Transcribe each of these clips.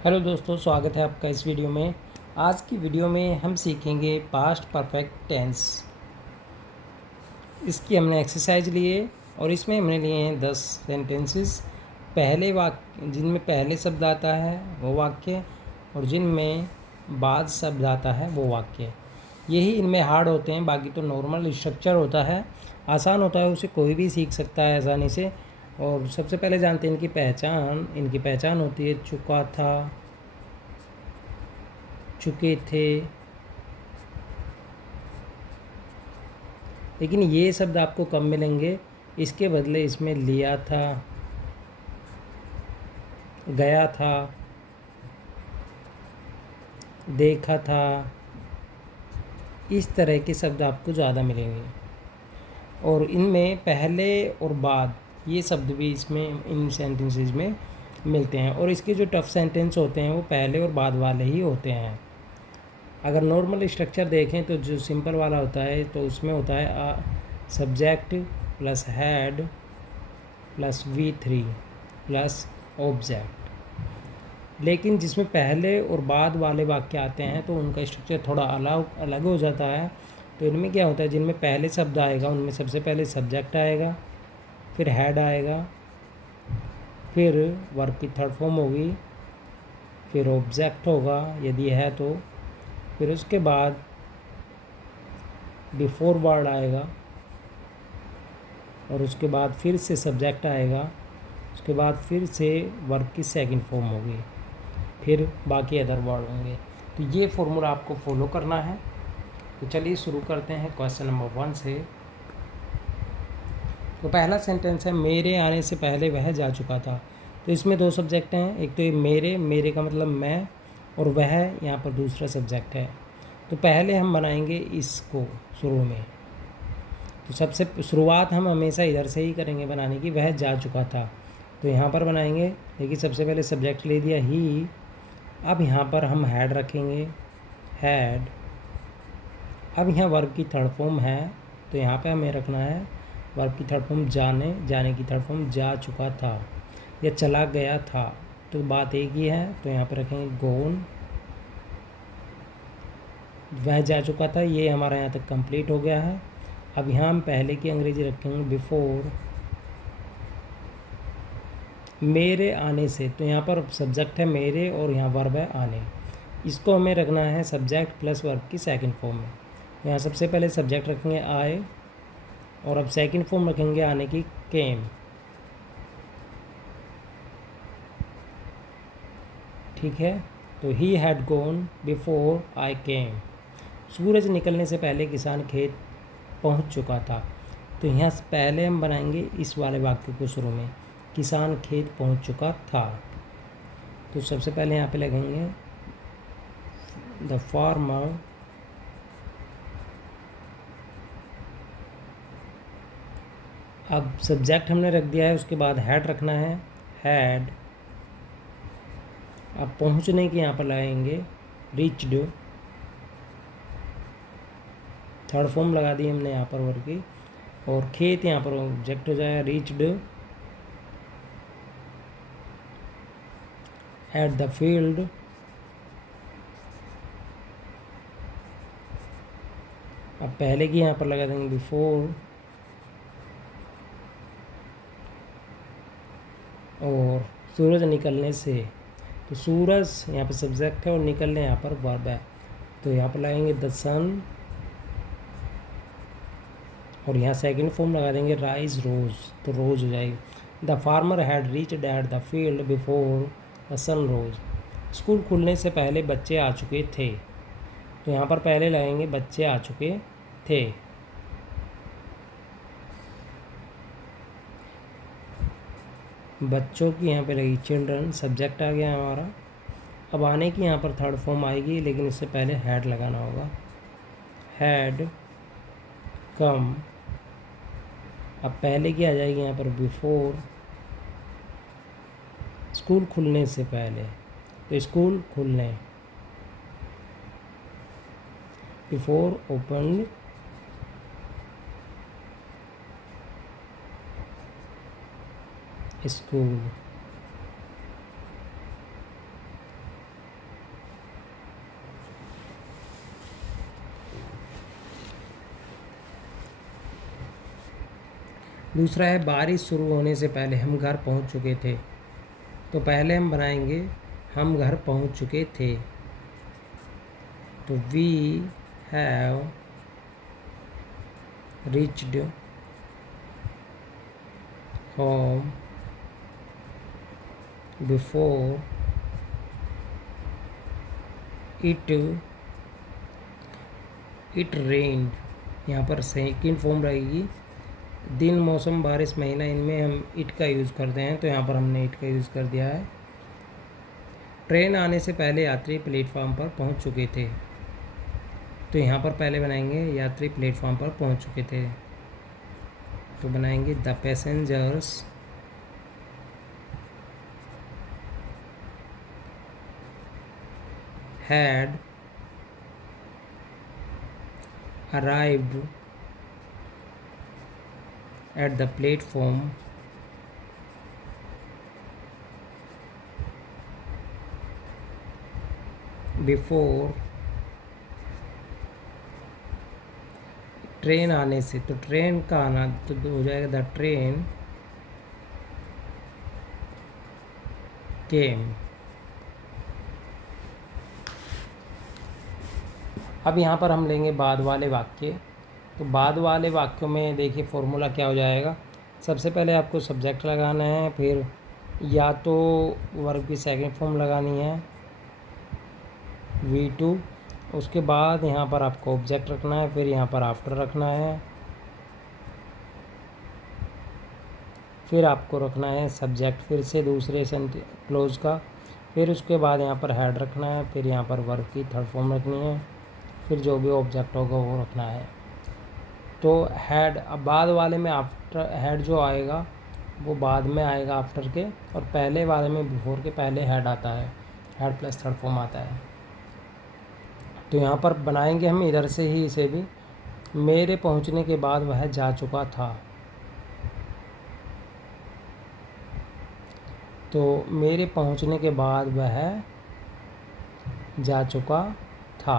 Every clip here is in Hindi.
हेलो दोस्तों, स्वागत है आपका इस वीडियो में। आज की वीडियो में हम सीखेंगे पास्ट परफेक्ट टेंस। इसकी हमने एक्सरसाइज लिए और इसमें हमने लिए हैं 10 सेंटेंसेस। पहले वाक्य जिनमें पहले शब्द आता है वो वाक्य, और जिनमें बाद शब्द आता है वो वाक्य। यही इनमें हार्ड होते हैं, बाकी तो नॉर्मल स्ट्रक्चर होता है, आसान होता है, उसे कोई भी सीख सकता है आसानी से। और सबसे पहले जानते हैं इनकी पहचान होती है चुका था, चुके थे। लेकिन ये शब्द आपको कम मिलेंगे, इसके बदले इसमें लिया था, गया था, देखा था, इस तरह के शब्द आपको ज़्यादा मिलेंगे। और इनमें पहले और बाद ये शब्द भी इसमें इन सेंटेंसेस में मिलते हैं। और इसके जो टफ सेंटेंस होते हैं वो पहले और बाद वाले ही होते हैं। अगर नॉर्मल स्ट्रक्चर देखें तो जो सिंपल वाला होता है तो उसमें होता है subject plus had plus V3 plus object. लेकिन जिसमें पहले और बाद वाले वाक्य आते हैं तो उनका स्ट्रक्चर थोड़ा अलग अलग हो जाता है। तो इनमें क्या होता है, जिनमें पहले शब्द आएगा उनमें सबसे पहले सब्जेक्ट आएगा, फिर हैड आएगा, फिर वर्ब की थर्ड फॉर्म होगी, फिर ऑब्जेक्ट होगा यदि है तो, फिर उसके बाद बिफोर वर्ड आएगा, और उसके बाद फिर से सब्जेक्ट आएगा, उसके बाद फिर से वर्ब की सेकंड फॉर्म होगी, फिर बाकी अदर वर्ड होंगे। तो ये फॉर्मूला आपको फॉलो करना है। तो चलिए शुरू करते हैं क्वेश्चन नंबर 1 से। तो पहला सेंटेंस है मेरे आने से पहले वह जा चुका था। तो इसमें दो सब्जेक्ट हैं, एक तो ये मेरे का मतलब मैं, और वह यहाँ पर दूसरा सब्जेक्ट है। तो पहले हम बनाएंगे इसको शुरू में। तो सबसे शुरुआत हम हमेशा इधर से ही करेंगे बनाने की, वह जा चुका था। तो यहाँ पर बनाएंगे, लेकिन सबसे पहले सब्जेक्ट ले दिया ही। अब यहाँ पर हम हैड रखेंगे, हैड। अब यहाँ वर्ब की थर्ड फॉर्म है, तो यहाँ पे हमें रखना है वर्ब की थर्ड फॉर्म जाने की थर्ड फॉर्म जा चुका था या चला गया था। तो बात एक ही है, तो यहाँ पे रखेंगे गोन। वह जा चुका था, ये हमारा यहाँ तक कंप्लीट हो गया है। अब यहाँ हम पहले की अंग्रेजी रखेंगे बिफोर मेरे आने से। तो यहाँ पर सब्जेक्ट है मेरे और यहाँ वर्ब है आने। इसको हमें रखना है सब्जेक्ट प्लस वर्ब की सेकंड फॉर्म में। यहाँ सबसे पहले सब्जेक्ट रखेंगे आए, और अब सेकंड फॉर्म रखेंगे आने की केम। ठीक है, तो he had gone before I केम। सूरज निकलने से पहले किसान खेत पहुंच चुका था। तो यहाँ पहले हम बनाएंगे इस वाले वाक्य को शुरू में, किसान खेत पहुंच चुका था। तो सबसे पहले यहाँ पे लगेंगे द फार्मर अब सब्जेक्ट हमने रख दिया है, उसके बाद हैड रखना है, हैड। अब पहुंचने के यहाँ पर लगाएंगे रीच्ड। थर्ड फॉर्म लगा दी हमने यहाँ पर वर्ब की, और खेत यहाँ पर ऑब्जेक्ट हो जाएगा रीच्ड एट द फील्ड। अब पहले की यहाँ पर लगा देंगे बिफोर, और सूरज निकलने से। तो सूरज यहाँ पर सब्जेक्ट है और निकलने यहाँ पर वर्ब है। तो यहाँ पर लगाएंगे द सन, और यहाँ सेकंड फॉर्म लगा देंगे राइज रोज, तो रोज हो जाएगी। The farmer had reached at the field before the sun rose. School खुलने से पहले बच्चे आ चुके थे। तो यहाँ पर पहले लगाएंगे बच्चे आ चुके थे। बच्चों की यहाँ पे लगी चिल्ड्रन, सब्जेक्ट आ गया हमारा। अब आने की यहाँ पर थर्ड फॉर्म आएगी, लेकिन उससे पहले हैड लगाना होगा, हैड कम। अब पहले की आ जाएगी यहाँ पर बिफोर, स्कूल खुलने से पहले। तो स्कूल खुलने, बिफोर ओपन स्कूल। दूसरा है बारिश शुरू होने से पहले हम घर पहुंच चुके थे। तो पहले हम बनाएंगे हम घर पहुंच चुके थे। तो we have reached home before it rained. यहाँ पर सेकंड फॉर्म रहेगी। दिन, मौसम, बारिश, महीना, इनमें हम इट का यूज़ करते हैं, तो यहाँ पर हमने इट का यूज़ कर दिया है। ट्रेन आने से पहले यात्री प्लेटफार्म पर पहुँच चुके थे। तो यहाँ पर पहले बनाएंगे यात्री प्लेटफार्म पर पहुँच चुके थे, तो बनाएंगे the passengers had arrived at the platform before train आने से। तो ट्रेन का आना तो हो जाएगा द ट्रेन केम। अब यहाँ पर हम लेंगे बाद वाले वाक्य। तो बाद वाले वाक्यों में देखिए फॉर्मूला क्या हो जाएगा। सबसे पहले आपको सब्जेक्ट लगाना है, फिर या तो वर्ब की सेकंड फॉर्म लगानी है V2, उसके बाद यहाँ पर आपको ऑब्जेक्ट रखना है, फिर यहाँ पर आफ्टर रखना है, फिर आपको रखना है सब्जेक्ट फिर से दूसरे क्लोज का, फिर उसके बाद यहाँ पर हेड रखना है, फिर यहाँ पर वर्ब की थर्ड फॉर्म रखनी है, फिर जो भी ऑब्जेक्ट होगा वो रखना है। तो हेड, अब बाद वाले में आफ्टर हेड जो आएगा वो बाद में आएगा आफ्टर के, और पहले वाले में बिफोर के पहले हेड आता है, हेड प्लस थर्ड फॉर्म आता है। तो यहाँ पर बनाएंगे हम इधर से ही इसे भी। मेरे पहुँचने के बाद वह जा चुका था। तो मेरे पहुँचने के बाद वह जा चुका था।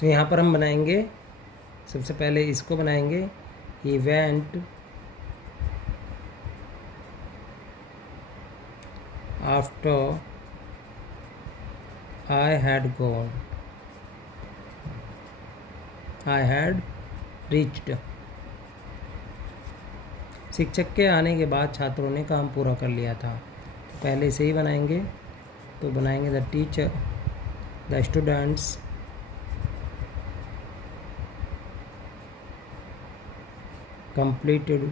तो यहाँ पर हम बनाएंगे सबसे पहले इसको बनाएंगे he went after I had gone, I had reached. शिक्षक के आने के बाद छात्रों ने काम पूरा कर लिया था। तो पहले से ही बनाएंगे, तो बनाएंगे the teacher the students completed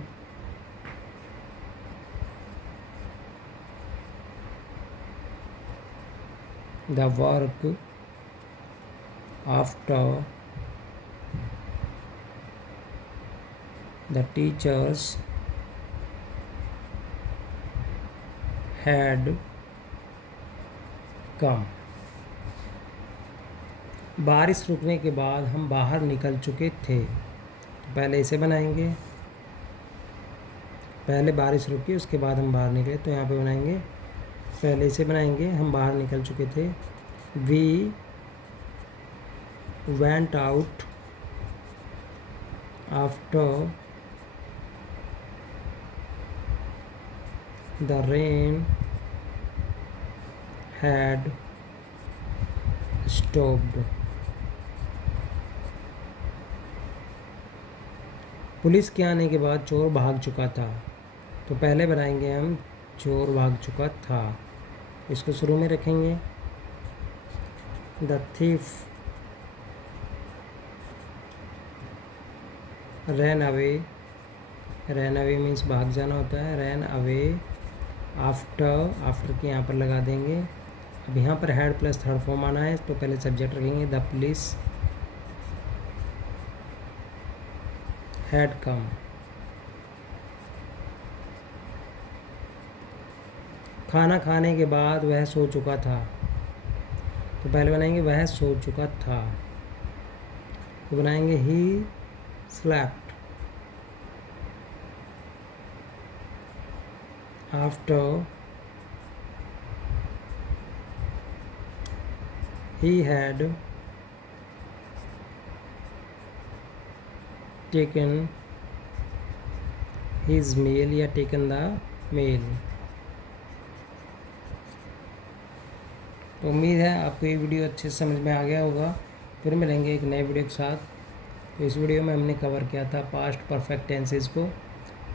the work after the teachers had come। बारिश रुकने के बाद हम बाहर निकल चुके थे। तो पहले इसे बनाएंगे, पहले बारिश रुकी उसके बाद हम बाहर निकले, तो यहाँ पे बनाएंगे पहले इसे बनाएंगे हम बाहर निकल चुके थे। We went out after the rain had stopped. Police के आने के बाद चोर भाग चुका था। तो पहले बनाएंगे हम चोर भाग चुका था, इसको शुरू में रखेंगे। The thief ran away, ran away means भाग जाना होता है, रैन अवे आफ्टर, आफ्टर के यहाँ पर लगा देंगे। अब यहाँ पर हेड प्लस थर्ड फॉर्म आना है, तो पहले सब्जेक्ट रखेंगे द पुलिस हैड कम। खाना खाने के बाद वह सो चुका था। तो पहले बनाएंगे वह सो चुका था, तो बनाएंगे ही slapped after he had taken his mail या टेकन द मेल। तो उम्मीद है आपको ये वीडियो अच्छे से समझ में आ गया होगा। फिर मिलेंगे एक नए वीडियो के साथ। तो इस वीडियो में हमने कवर किया था पास्ट परफेक्ट टेंसेस को।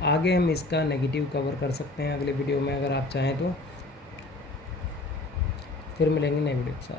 आगे हम इसका नेगेटिव कवर कर सकते हैं अगले वीडियो में अगर आप चाहें तो। फिर मिलेंगे नए वीडियो के साथ।